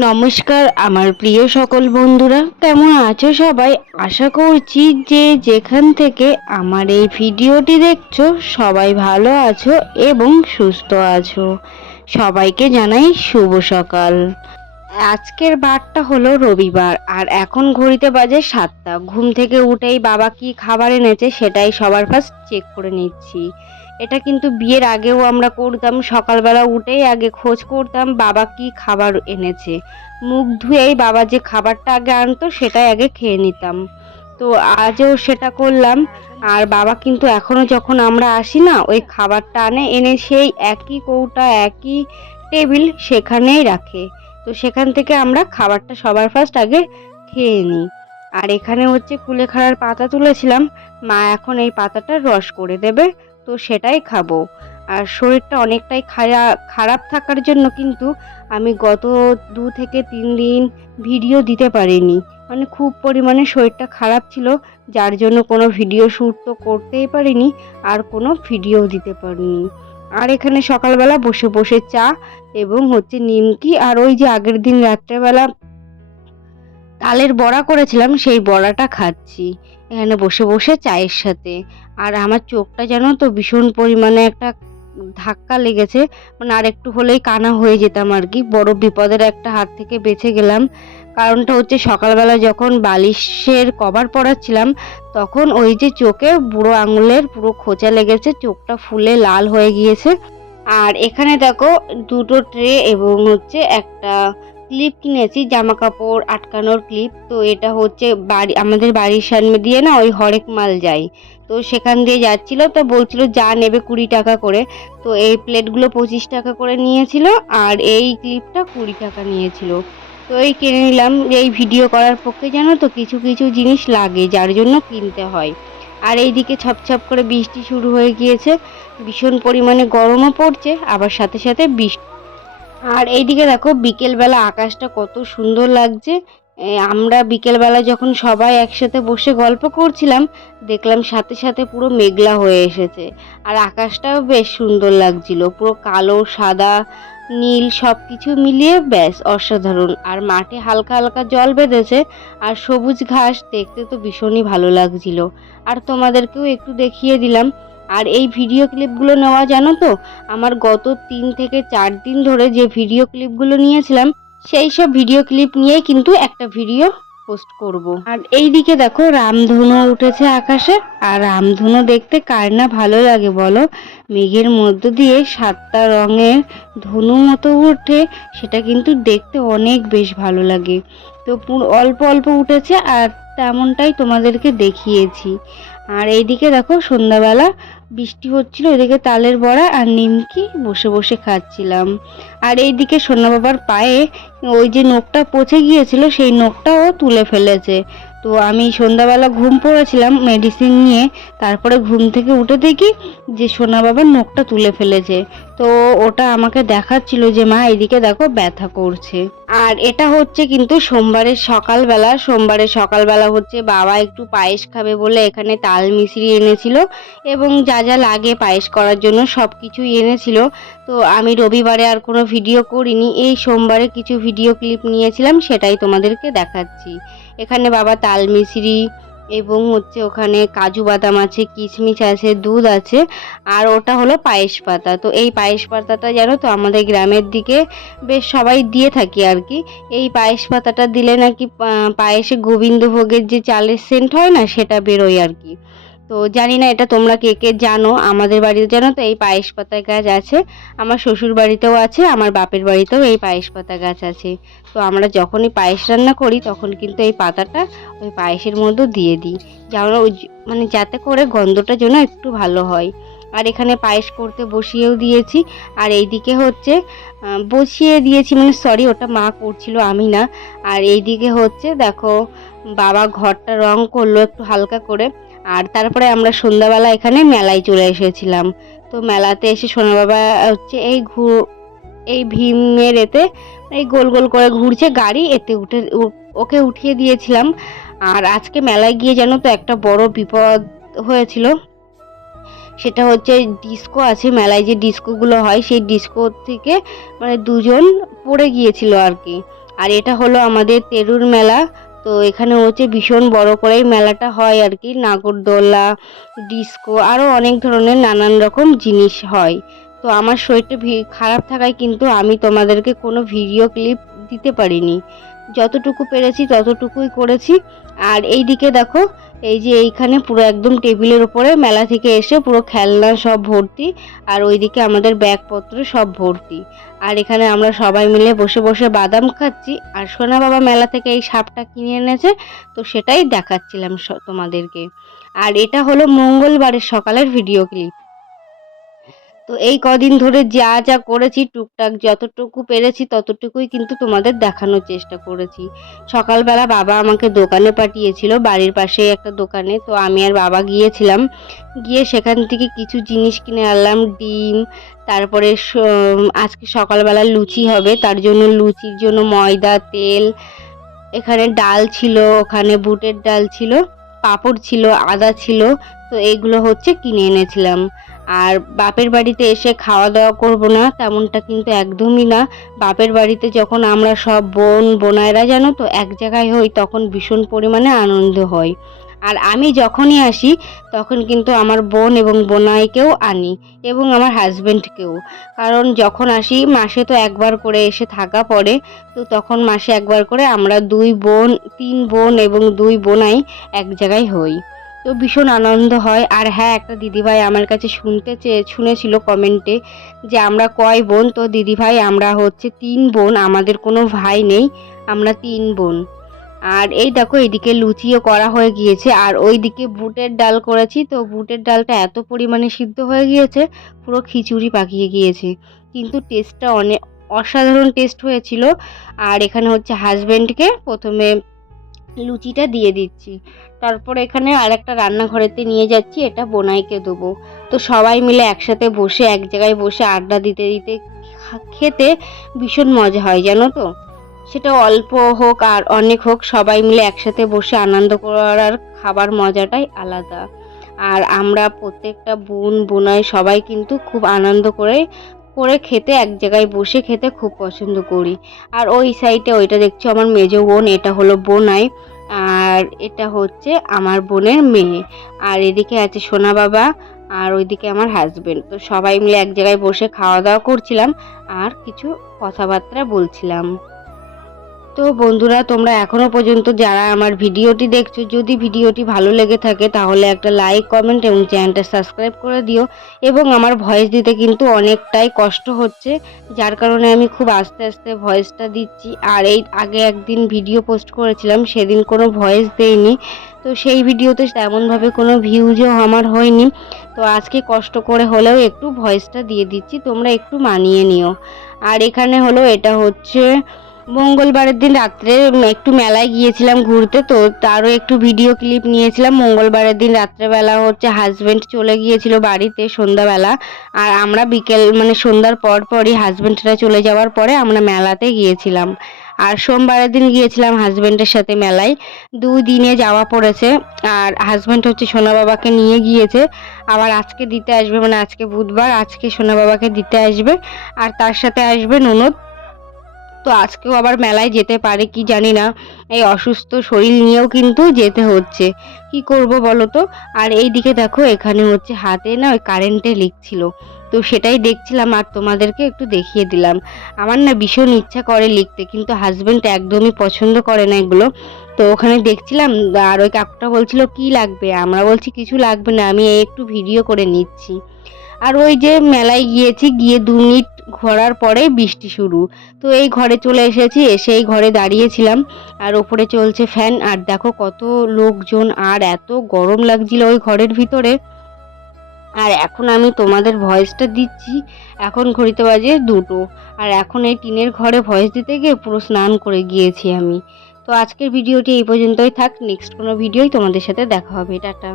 নমস্কার, আমার প্রিয় সকল বন্ধুরা। কেমন আছো সবাই? আশা করছি যে যেখান থেকে আমার এই ভিডিওটি দেখছ, সবাই ভালো আছো এবং সুস্থ আছো। সবাইকে জানাই শুভ সকাল। আজকের বারটা হলো রবিবার, আর এখন ঘড়িতে বাজে সাতটা। ঘুম থেকে উঠেই বাবা কি খাবার এনেছে সেটাই সবার ফার্স্ট চেক করে নিচ্ছি। এটা কিন্তু বিয়ের আগেও আমরা করতাম। সকালবেলা উঠেই আগে খোঁজ করতাম বাবা কি খাবার এনেছে। মুখ ধুয়েই বাবা যে খাবারটা আগে আনতো সেটাই আগে খেয়ে নিতাম। তো আজও সেটা করলাম। আর বাবা কিন্তু এখনও যখন আমরা আসি না, ওই খাবারটা আনে, এনে সেই একই কৌটা, একই টেবিল সেখানেই রাখে। তো সেখান থেকে আমরা খাবারটা সবার ফার্স্ট আগে খেয়ে নিই। আর এখানে হচ্ছে কুলেখাড়ার পাতা তুলেছিলাম। মা এখন এই পাতাটা রস করে দেবে। তো সেটাই খাব। আর শরীরটা অনেকটাই খারাপ খারাপ থাকার জন্য কিন্তু আমি গত দু থেকে তিন দিন ভিডিও দিতে পারিনি। মানে খুব পরিমাণে শরীরটা খারাপ ছিল, যার জন্য কোনো ভিডিও শ্যুট তো করতেই পারিনি, আর কোনো ভিডিও দিতে পারিনি। আর এখানে সকালবেলা বসে বসে চা এবং হচ্ছে নিমকি আর ওই যে আগের দিন রাত্রেবেলা তালের বড়া করেছিলাম, সেই বড়াটা খাচ্ছি। এখানে বসে বসে চায়ের সাথে। আর আমার চোখটা যেন তো ভীষণ পরিমাণে একটা ধাক্কা লেগেছে। মানে আর একটু হলেই কানা হয়ে যেতাম আর কি। বড় বিপদের একটা হাত থেকে বেঁচে গেলাম। কারণটা হচ্ছে সকালবেলা যখন বালিশের কভার পরাচ্ছিলাম, তখন ওই যে চোখে বুড়ো আঙুলের পুরো খোঁচা লেগেছে, চোখটা ফুলে লাল হয়ে গিয়েছে। আর এখানে দেখো দুটো ট্রে এবং হচ্ছে একটা ক্লিপ কিনেছি জামা কাপড় আটকানোর ক্লিপ তো এটা হচ্ছে বাড়ি, আমাদের বাড়ির সামনে দিয়ে না ওই হরেক মাল যায়। তো সেখান দিয়ে যাচ্ছিল, তো বলছিল, যা নেবে কুড়ি টাকা করে। তো এই প্লেটগুলো পঁচিশ টাকা করে নিয়েছিল, আর এই ক্লিপটা কুড়ি টাকা নিয়েছিল। তো এই কিনে নিলাম, এই ভিডিও করার পক্ষে জানো তো কিছু কিছু জিনিস লাগে, যার জন্য কিনতে হয়। আর এই এইদিকে ছপছপ করে বৃষ্টি শুরু হয়ে গিয়েছে। ভীষণ পরিমাণে গরমও পড়ছে, আবার সাথে সাথে বৃষ্টি আর এইদিকে দেখো বিকেলবেলা আকাশটা কত সুন্দর লাগছে। আমরা বিকেলবেলা যখন সবাই একসাথে বসে গল্প করছিলাম, দেখলাম সাথে সাথে পুরো মেঘলা হয়ে এসেছে। আর আকাশটাও বেশ সুন্দর লাগছিল, পুরো কালো, সাদা, নীল সব কিছু মিলিয়ে ব্যাস অসাধারণ। আর মাঠে হালকা হালকা জল বেঁধেছে, আর সবুজ ঘাস দেখতে তো ভীষণই ভালো লাগছিল। আর তোমাদেরকেও একটু দেখিয়ে দিলাম আর এই ভিডিও ক্লিপগুলো নেওয়া, জানো তো? আমার গত তিন থেকে চার দিন ধরে যে ভিডিও ক্লিপগুলো নিয়েছিলাম, সেই সব ভিডিও ক্লিপ নিয়ে কিন্তু একটা ভিডিও পোস্ট করব। আর এই দিকে দেখো, রামধনু উঠেছে আকাশে। আর রামধনু দেখতে কার না ভালো লাগে, বলো? মেঘের মধ্য দিয়ে সাতটা রঙের ধনু মতো উঠে সেটা কিন্তু দেখতে অনেক বেশ ভালো লাগে। তো অল্প অল্প উঠেছে, আর তেমনটাই তোমাদেরকে দেখিয়েছি। আর এইদিকে দেখো, সন্ধ্যাবেলা বৃষ্টি হচ্ছিল ওইদিকে তালের বড়া আর নিমকি বসে বসে খাচ্ছিলাম। আর এইদিকে সোনা বাবার পায়ে ওই যে নোকটা পচে গিয়েছিল, সেই নোকটাও তুলে ফেলেছে। তো আমি সন্ধ্যাবেলা ঘুম পড়েছিলাম মেডিসিন নিয়ে, তারপরে ঘুম থেকে উঠে দেখি যে সোনা বাবার নোকটা তুলে ফেলেছে। তো ওটা আমাকে দেখাচ্ছিল যে, মা এদিকে দেখো, ব্যথা করছে। আর এটা হচ্ছে কিন্তু সোমবারের সকালবেলা সোমবারের সকালবেলা হচ্ছে বাবা একটু পায়েস খাবে বলে এখানে তাল মিশ্রি এনেছিল এবং যা যা লাগে পায়েস করার জন্য সব কিছুই এনেছিল। তো আমি রবিবারে আর কোনো ভিডিও করিনি। এই সোমবারে কিছু ভিডিও ক্লিপ নিয়েছিলাম, সেটাই তোমাদেরকে দেখাচ্ছি। এখানে বাবা তাল মিশ্রি এবং হচ্ছে ওখানে কাজু বাদাম আছে, কিশমিশ আছে, দুধ আছে, আর ওটা হলো পায়েস পাতা। তো এই পায়েস পাতাটা জানো তো আমাদের গ্রামের দিকে বেশ সবাই দিয়ে থাকি আর কি। এই পায়েস পাতাটা দিলে নাকি পায়েসে গোবিন্দভোগের যে চালের সেন্ট হয় না, সেটা বেরোয় আর কি। তো জানি না এটা তোমরা কে কে জানো। আমাদের বাড়িতে জানো তো এই পায়েস পাতা গাছ আছে। আমার শ্বশুর বাড়িতেও আছে, আমার বাপের বাড়িতেও এই পায়েস পাতা গাছ আছে। তো আমরা যখনই পায়েস রান্না করি, তখন কিন্তু এই পাতাটা ওই পায়েসের মধ্যে দিয়ে দিই। যেমন মানে যাতে করে গন্ধটা যেন একটু ভালো হয়। আর এখানে পায়েস করতে বসিয়েও দিয়েছি। আর এইদিকে হচ্ছে বসিয়ে দিয়েছি মানে সরি ওটা মা করছিল, আমি না। আর এইদিকে হচ্ছে, দেখো, বাবা ঘরটা রং করল একটু হালকা করে। আর তারপরে আমরা সন্ধ্যাবেলা এখানে মেলায় চলে এসেছিলাম। তো মেলাতে এসে সোনা বাবা হচ্ছে এই ঘু, এই ভীমের এতে এই গোল গোল করে ঘুরছে গাড়ি, এতে উঠে ওকে উঠিয়ে দিয়েছিলাম। আর আজকে মেলায় গিয়ে যেন তো একটা বড় বিপদ হয়েছিল। সেটা হচ্ছে ডিস্কো আছে, মেলায় যে ডিস্কোগুলো হয় সেই ডিস্কো থেকে মানে দুজন পড়ে গিয়েছিল আর কি। আর এটা হলো আমাদের তেরুর মেলা। তো এখানে হচ্ছে ভীষণ বড় করেই মেলাটা হয় আর কি। নাগরদোলা, ডিস্কো আরও অনেক ধরনের নানান রকম জিনিস হয়। তো আমার শরীরটা খারাপ থাকায় কিন্তু আমি তোমাদেরকে কোনো ভিডিও ক্লিপ দিতে পারিনি। যতটুকু পেরেছি ততটুকুই করেছি। আর এই দিকে দেখো এই যে এইখানে পুরো একদম টেবিলের উপরে মেলা থেকে এসে পুরো খেলনা সব ভর্তি, আর ওইদিকে আমাদের ব্যাগপত্র সব ভর্তি। আর এখানে আমরা সবাই মিলে বসে বসে বাদাম খাচ্ছি। আর সোনা বাবা মেলা থেকে এই সাপটা কিনে এনেছে, তো সেটাই দেখাচ্ছিলাম তোমাদেরকে। আর এটা হলো মঙ্গলবারের সকালের ভিডিও ক্লিপ। তো এই কদিন ধরে যা যা করেছি, টুকটাক যতটুকু পেরেছি, ততটুকুই কিন্তু তোমাদের দেখানোর চেষ্টা করেছি। সকালবেলা বাবা আমাকে দোকানে পাঠিয়েছিল, বাড়ির পাশে একটা দোকানে। তো আমি আর বাবা গিয়েছিলাম। গিয়ে সেখান থেকে কিছু জিনিস কিনে আনলাম, ডিম, তারপরে আজকে সকালবেলা লুচি হবে, তার জন্য লুচির জন্য ময়দা, তেল, এখানে ডাল ছিল, ওখানে বুটের ডাল ছিল, পাঁপড় ছিল, আদা ছিল, তো এইগুলো হচ্ছে কিনে এনেছিলাম। আর বাপের বাড়িতে এসে খাওয়া দাওয়া করব না, তেমনটা কিন্তু একদমই না। বাপের বাড়িতে যখন আমরা সব বোন, বোনায়রা জানো তো, এক জায়গায় হই, তখন ভীষণ পরিমাণে আনন্দ হয়। আর আমি যখনই আসি, তখন কিন্তু আমার বোন এবং বোনাইকেও আনি, এবং আমার হাজব্যান্ডকেও কারণ যখন আসি, মাসে তো একবার করে এসে থাকা পড়ে, তো তখন মাসে একবার করে আমরা দুই বোন, তিন বোন এবং দুই বোনাই এক জায়গায় হই। তো ভীষণ আনন্দ হয়। আর হ্যাঁ একটা দিদিভাই আমার কাছে শুনতে চেয়ে, শুনেছিল কমেন্টে যে আমরা কয় বোন? তো দিদিভাই, আমরা হচ্ছে তিন বোন, আমাদের কোনো ভাই নেই, আমরা তিন বোন। আর এই দেখো, এদিকে লুচিও করা হয়ে গিয়েছে। আর ওই দিকে বুটের ডাল করেছি, তো বুটের ডালটা এত পরিমাণে সিদ্ধ হয়ে গিয়েছে, পুরো খিচুড়ি পাকিয়ে গিয়েছে। কিন্তু টেস্টটা অনেক অসাধারণ টেস্ট হয়েছিল। আর এখানে হচ্ছে হাজব্যান্ডকে প্রথমে লুচিটা দিয়ে দিচ্ছি। তারপর এখানে আরেকটা রান্নাঘরেতে নিয়ে যাচ্ছি, এটা বোনাইকে দেবো। তো সবাই মিলে একসাথে বসে, এক জায়গায় বসে আড্ডা দিতে দিতে খেতে ভীষণ মজা হয়, জানো তো? সেটা অল্প হোক আর অনেক হোক, সবাই মিলে একসাথে বসে আনন্দ করার খাবার মজাটাই আলাদা। আর আমরা প্রত্যেকটা বোন, বোনাই সবাই কিন্তু খুব আনন্দ করে করে খেতে, এক জায়গায় বসে খেতে খুব পছন্দ করি। আর ওই সাইডে ওইটা দেখছ আমার মেজো বোন, এটা হলো বোনাই। আর এটা হচ্ছে আমার বোনের মেয়ে। আর এদিকে আছে সোনা বাবা আর ওইদিকে আমার হাজব্যান্ড তো সবাই মিলে এক জায়গায় বসে খাওয়া দাওয়া করছিলাম আর কিছু কথাবার্তা বলছিলাম। তো বন্ধুরা, তোমরা এখনও পর্যন্ত যারা আমার ভিডিওটি দেখছ, যদি ভিডিওটি ভালো লেগে থাকে, তাহলে একটা লাইক কমেন্ট এবং চ্যানেলটা সাবস্ক্রাইব করে দিও। এবং আমার ভয়েস দিতে কিন্তু অনেকটাই কষ্ট হচ্ছে, যার কারণে আমি খুব আস্তে আস্তে ভয়েসটা দিচ্ছি। আর এই আগে একদিন ভিডিও পোস্ট করেছিলাম, সেদিন কোনো ভয়েস দেইনি। তো সেই ভিডিওতে তেমনভাবে কোনো ভিউজও আমার হয়নি। তো আজকে কষ্ট করে হলেও একটু ভয়েসটা দিয়ে দিচ্ছি, তোমরা একটু মানিয়ে নিও। আর এখানে হলো, এটা হচ্ছে মঙ্গলবারের দিন রাত্রে একটু মেলায় গিয়েছিলাম ঘুরতে, তো তারও একটু ভিডিও ক্লিপ নিয়েছিলাম। মঙ্গলবারের দিন রাত্রেবেলা হচ্ছে হাজব্যান্ড চলে গিয়েছিল বাড়িতে সন্ধ্যাবেলা। আর আমরা বিকেল মানে সন্ধ্যার পর পরই হাজব্যান্ডরা চলে যাওয়ার পরে আমরা মেলাতে গিয়েছিলাম। আর সোমবারের দিন গিয়েছিলাম হাজব্যান্ডের সাথে মেলায়। দুই দিনে যাওয়া পড়েছে। আর হাজব্যান্ড হচ্ছে সোনা বাবাকে নিয়ে গিয়েছে। আবার আজকে দিতে আসবে মানে আজকে বুধবার, আজকে সোনা বাবাকে দিতে আসবে। আর তার সাথে আসবে ননদ। তো আজকেও আবার মেলায় যেতে পারে, কি জানি না। এই অসুস্থ শরীর নিয়েও কিন্তু যেতে হচ্ছে। কি করব বলো তো? আর এই দিকে দেখো, এখানে হচ্ছে হাতে না ওই কারেন্টে লিখছিল। তো সেটাই দেখছিলাম আর তোমাদেরকে একটু দেখিয়ে দিলাম। আমার না ভীষণ ইচ্ছা করে লিখতে, কিন্তু হাজব্যান্ড একদমই পছন্দ করে না এগুলো। তো ওখানে দেখছিলাম, আর ওই কাকুটা বলছিল, কি লাগবে? আমরা বলছি, কিছু লাগবে না, আমি একটু ভিডিও করে নিচ্ছি। আর ওই যে মেলায় গিয়েছি, গিয়ে দু মিনিট ঘোরার পরে বৃষ্টি শুরু। তো এই ঘরে চলে এসেছি এসে এই ঘরে দাঁড়িয়েছিলাম। আর ওপরে চলছে ফ্যান, আর দেখো কত লোকজন, আর এত গরম লাগছিল ওই ঘরের ভিতরে। আর এখন আমি তোমাদের ভয়েসটা দিচ্ছি, এখন ঘড়িতে বাজে দুটো। আর এখন এই টিনের ঘরে ভয়েস দিতে গিয়ে পুরো স্নান করে গিয়েছি আমি। তো আজকের ভিডিওটি এই পর্যন্তই থাক, নেক্সট কোনো ভিডিওই তোমাদের সাথে দেখা হবে, টাটা।